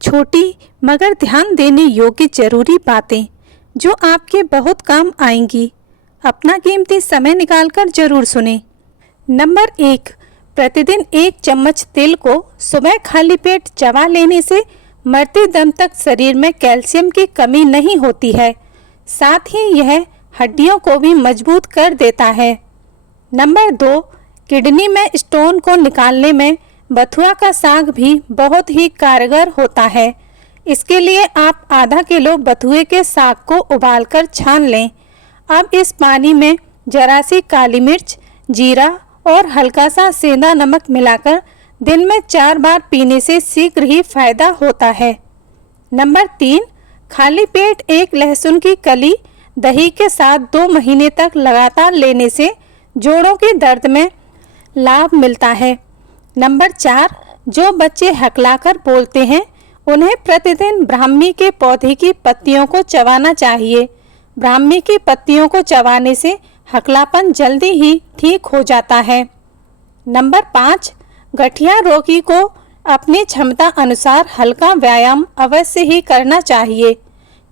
छोटी मगर ध्यान देने योग्य जरूरी बातें जो आपके बहुत काम आएंगी। अपना कीमती समय निकालकर जरूर सुने। नंबर 1, प्रतिदिन 1 चम्मच तिल को सुबह खाली पेट चबा लेने से मरते दम तक शरीर में कैल्शियम की कमी नहीं होती है। साथ ही यह हड्डियों को भी मजबूत कर देता है। नंबर 2, किडनी में स्टोन को निकालने में बथुआ का साग भी बहुत ही कारगर होता है। इसके लिए आप आधा किलो बथुए के साग को उबालकर छान लें। अब इस पानी में जरा सी काली मिर्च, जीरा और हल्का सा सेंधा नमक मिलाकर दिन में 4 बार पीने से शीघ्र ही फायदा होता है। नंबर 3, खाली पेट 1 लहसुन की कली दही के साथ 2 महीने तक लगातार लेने से जोड़ों के दर्द में लाभ मिलता है। नंबर 4, जो बच्चे हकलाकर बोलते हैं उन्हें प्रतिदिन ब्राह्मी के पौधे की पत्तियों को चबाना चाहिए। ब्राह्मी की पत्तियों को चबाने से हकलापन जल्दी ही ठीक हो जाता है। नंबर 5, गठिया रोगी को अपनी क्षमता अनुसार हल्का व्यायाम अवश्य ही करना चाहिए,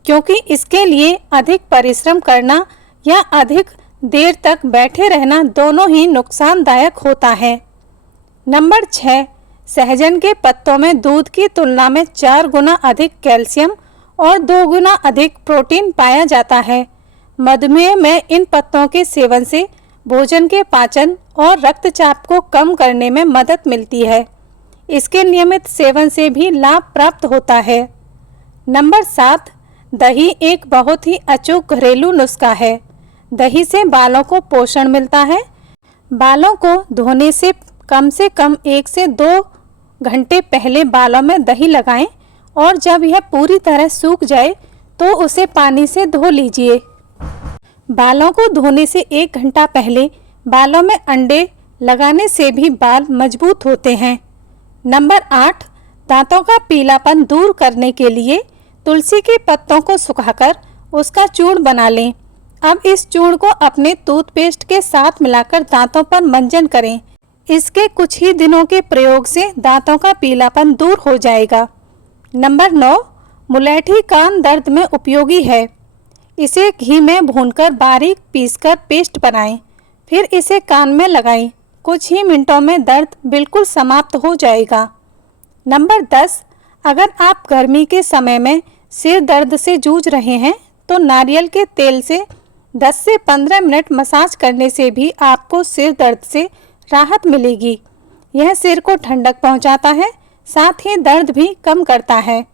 क्योंकि इसके लिए अधिक परिश्रम करना या अधिक देर तक बैठे रहना दोनों ही नुकसानदायक होता है। नंबर 6, सहजन के पत्तों में दूध की तुलना में 4 गुना अधिक कैल्शियम और 2 गुना अधिक प्रोटीन पाया जाता है। मधुमेह में इन पत्तों के सेवन से भोजन के पाचन और रक्तचाप को कम करने में मदद मिलती है। इसके नियमित सेवन से भी लाभ प्राप्त होता है। नंबर 7, दही एक बहुत ही अचूक घरेलू नुस्खा है। दही से बालों को पोषण मिलता है। बालों को धोने से कम 1 से 2 घंटे पहले बालों में दही लगाएं और जब यह पूरी तरह सूख जाए तो उसे पानी से धो लीजिए। बालों को धोने से 1 घंटा पहले बालों में अंडे लगाने से भी बाल मजबूत होते हैं। नंबर 8, दांतों का पीलापन दूर करने के लिए तुलसी के पत्तों को सुखाकर उसका चूर्ण बना लें। अब इस चूर्ण को अपने टूथपेस्ट के साथ मिलाकर दांतों पर मंजन करें। इसके कुछ ही दिनों के प्रयोग से दांतों का पीलापन दूर हो जाएगा। नंबर 9, मुलैठी कान दर्द में उपयोगी है। इसे घी में भूनकर बारीक पीसकर पेस्ट बनाएं, फिर इसे कान में लगाएं। कुछ ही मिनटों में दर्द बिल्कुल समाप्त हो जाएगा। नंबर 10, अगर आप गर्मी के समय में सिर दर्द से जूझ रहे हैं तो नारियल के तेल से 10 से 15 मिनट मसाज करने से भी आपको सिर दर्द से राहत मिलेगी। यह सिर को ठंडक पहुंचाता है, साथ ही दर्द भी कम करता है।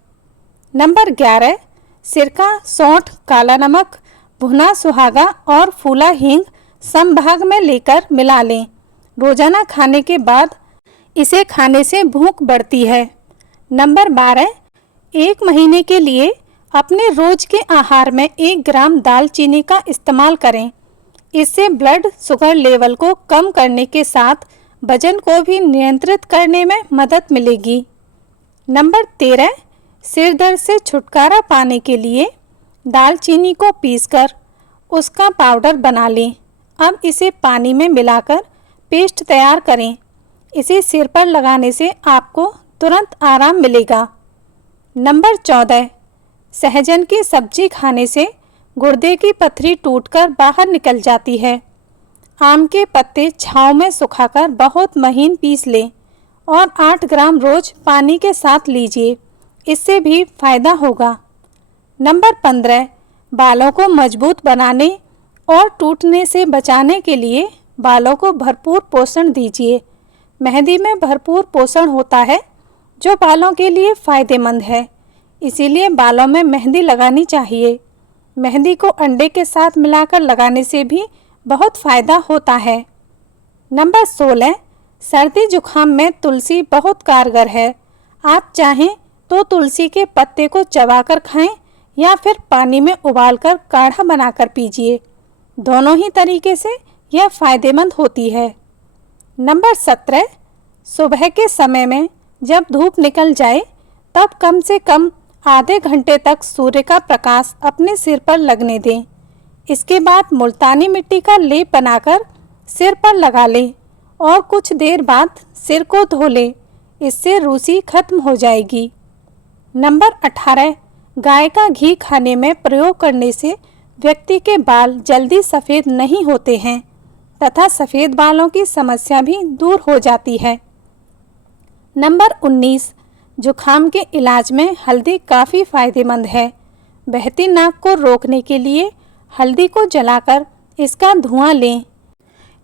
नंबर 11, सिरका, सौंठ, काला नमक, भुना सुहागा और फूला हींग समभाग में लेकर मिला लें। रोजाना खाने के बाद इसे खाने से भूख बढ़ती है। नंबर 12, 1 महीने के लिए अपने रोज के आहार में 1 ग्राम दालचीनी का इस्तेमाल करें। इससे ब्लड शुगर लेवल को कम करने के साथ वजन को भी नियंत्रित करने में मदद मिलेगी। नंबर 13, सिर दर्द से छुटकारा पाने के लिए दालचीनी को पीसकर उसका पाउडर बना लें। अब इसे पानी में मिलाकर पेस्ट तैयार करें। इसे सिर पर लगाने से आपको तुरंत आराम मिलेगा। नंबर 14, सहजन की सब्जी खाने से गुर्दे की पथरी टूटकर बाहर निकल जाती है। आम के पत्ते छांव में सुखाकर बहुत महीन पीस लें और 8 ग्राम रोज पानी के साथ लीजिए। इससे भी फायदा होगा। नंबर 15, बालों को मजबूत बनाने और टूटने से बचाने के लिए बालों को भरपूर पोषण दीजिए। मेहंदी में भरपूर पोषण होता है जो बालों के लिए फायदेमंद है, इसीलिए बालों में मेहंदी लगानी चाहिए। मेहंदी को अंडे के साथ मिलाकर लगाने से भी बहुत फायदा होता है। नंबर 16, सर्दी जुखाम में तुलसी बहुत कारगर है। आप चाहें तो तुलसी के पत्ते को चबाकर खाएं या फिर पानी में उबालकर काढ़ा बनाकर पीजिए। दोनों ही तरीके से यह फायदेमंद होती है। नंबर 17, सुबह के समय में जब धूप निकल जाए तब कम से कम आधे घंटे तक सूर्य का प्रकाश अपने सिर पर लगने दें। इसके बाद मुल्तानी मिट्टी का लेप बनाकर सिर पर लगा लें और कुछ देर बाद सिर को धो लें। इससे रूसी खत्म हो जाएगी। नंबर 18, गाय का घी खाने में प्रयोग करने से व्यक्ति के बाल जल्दी सफ़ेद नहीं होते हैं तथा सफ़ेद बालों की समस्या भी दूर हो जाती है। नंबर 19, जुखाम के इलाज में हल्दी काफ़ी फायदेमंद है। बहती नाक को रोकने के लिए हल्दी को जलाकर इसका धुआं लें।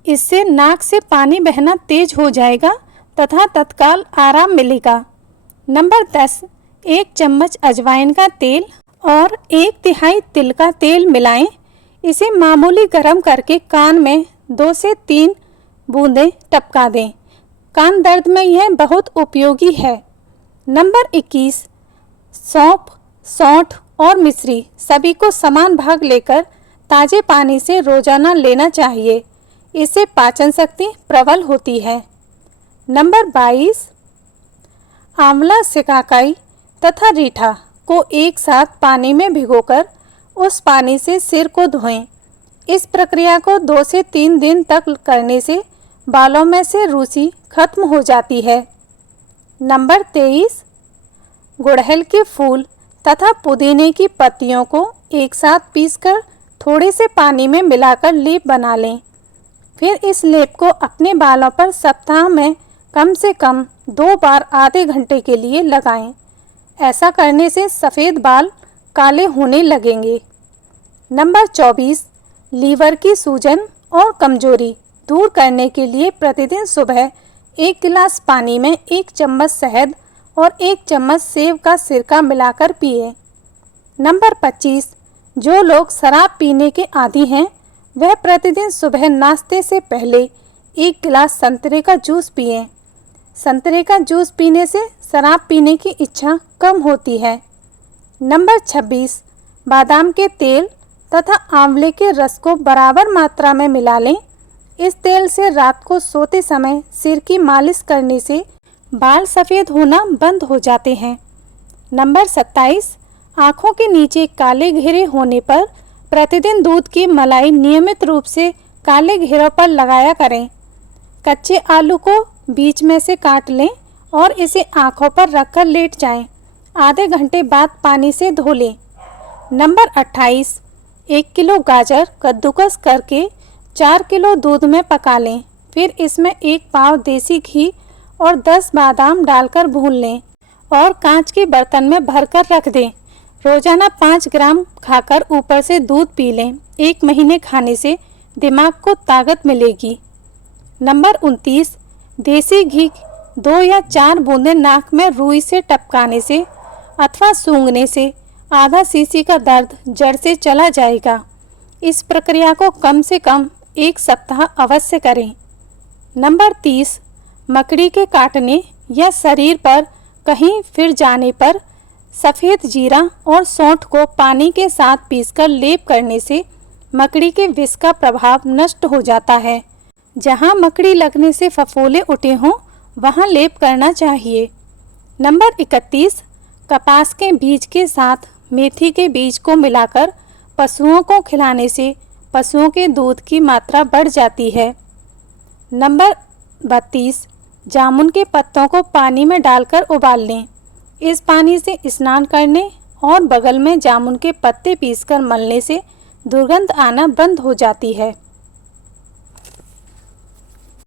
इससे नाक से पानी बहना तेज हो जाएगा तथा तत्काल आराम मिलेगा। नंबर 10, 1 चम्मच अजवाइन का तेल और 1/3 तिल का तेल मिलाएं। इसे मामूली गर्म करके कान में 2 से 3 बूंदें टपका दें। कान दर्द में यह बहुत उपयोगी है। नंबर 21, सौंफ, सौंठ और मिश्री सभी को समान भाग लेकर ताज़े पानी से रोजाना लेना चाहिए। इससे पाचन शक्ति प्रबल होती है। नंबर 22, आंवला, सिकाकाई तथा रीठा को एक साथ पानी में भिगोकर उस पानी से सिर को धोएं। इस प्रक्रिया को 2 से 3 दिन तक करने से बालों में से रूसी खत्म हो जाती है। नंबर 23, गुड़हल के फूल तथा पुदीने की पत्तियों को एक साथ पीसकर थोड़े से पानी में मिलाकर लेप बना लें। फिर इस लेप को अपने बालों पर सप्ताह में कम से कम 2 बार आधे घंटे के लिए लगाएं। ऐसा करने से सफ़ेद बाल काले होने लगेंगे। नंबर 24, लीवर की सूजन और कमजोरी दूर करने के लिए प्रतिदिन सुबह 1 गिलास पानी में 1 चम्मच शहद और 1 चम्मच सेब का सिरका मिलाकर पिए। नंबर 25, जो लोग शराब पीने के आदी हैं वह प्रतिदिन सुबह नाश्ते से पहले 1 गिलास संतरे का जूस पिएं। संतरे का जूस पीने से शराब पीने की इच्छा कम होती है। नंबर 26, बादाम के तेल तथा आंवले के रस को बराबर मात्रा में मिला लें। इस तेल से रात को सोते समय सिर की मालिश करने से बाल सफ़ेद होना बंद हो जाते हैं। नंबर 27, आँखों के नीचे काले घेरे होने पर प्रतिदिन दूध की मलाई नियमित रूप से काले घेरों पर लगाया करें। कच्चे आलू को बीच में से काट लें और इसे आँखों पर रखकर लेट जाएं। आधे घंटे बाद पानी से धो लें। नंबर 28, 1 किलो गाजर कद्दूकस करके 4 किलो दूध में पका लें। फिर इसमें 1 पाव देसी घी और 10 बादाम डालकर भून लें और कांच के बर्तन में भरकर रख दें। रोजाना 5 ग्राम खाकर ऊपर से दूध पी लें। 1 महीने खाने से दिमाग को ताकत मिलेगी। नंबर 29, देसी घी 2 या 4 बूंदें नाक में रुई से टपकाने से अथवा सूंघने से आधा सीसी का दर्द जड़ से चला जाएगा। इस प्रक्रिया को कम से कम 1 सप्ताह अवश्य करें। नंबर 30, मकड़ी के काटने या शरीर पर कहीं फिर जाने पर सफ़ेद जीरा और सौंठ को पानी के साथ पीसकर लेप करने से मकड़ी के विष का प्रभाव नष्ट हो जाता है। जहां मकड़ी लगने से फफोले उठे हों वहां लेप करना चाहिए। नंबर 31, कपास के बीज के साथ मेथी के बीज को मिलाकर पशुओं को खिलाने से पशुओं के दूध की मात्रा बढ़ जाती है। नंबर 32, जामुन के पत्तों को पानी में डालकर उबाल लें। इस पानी से स्नान करने और बगल में जामुन के पत्ते पीसकर मलने से दुर्गंध आना बंद हो जाती है।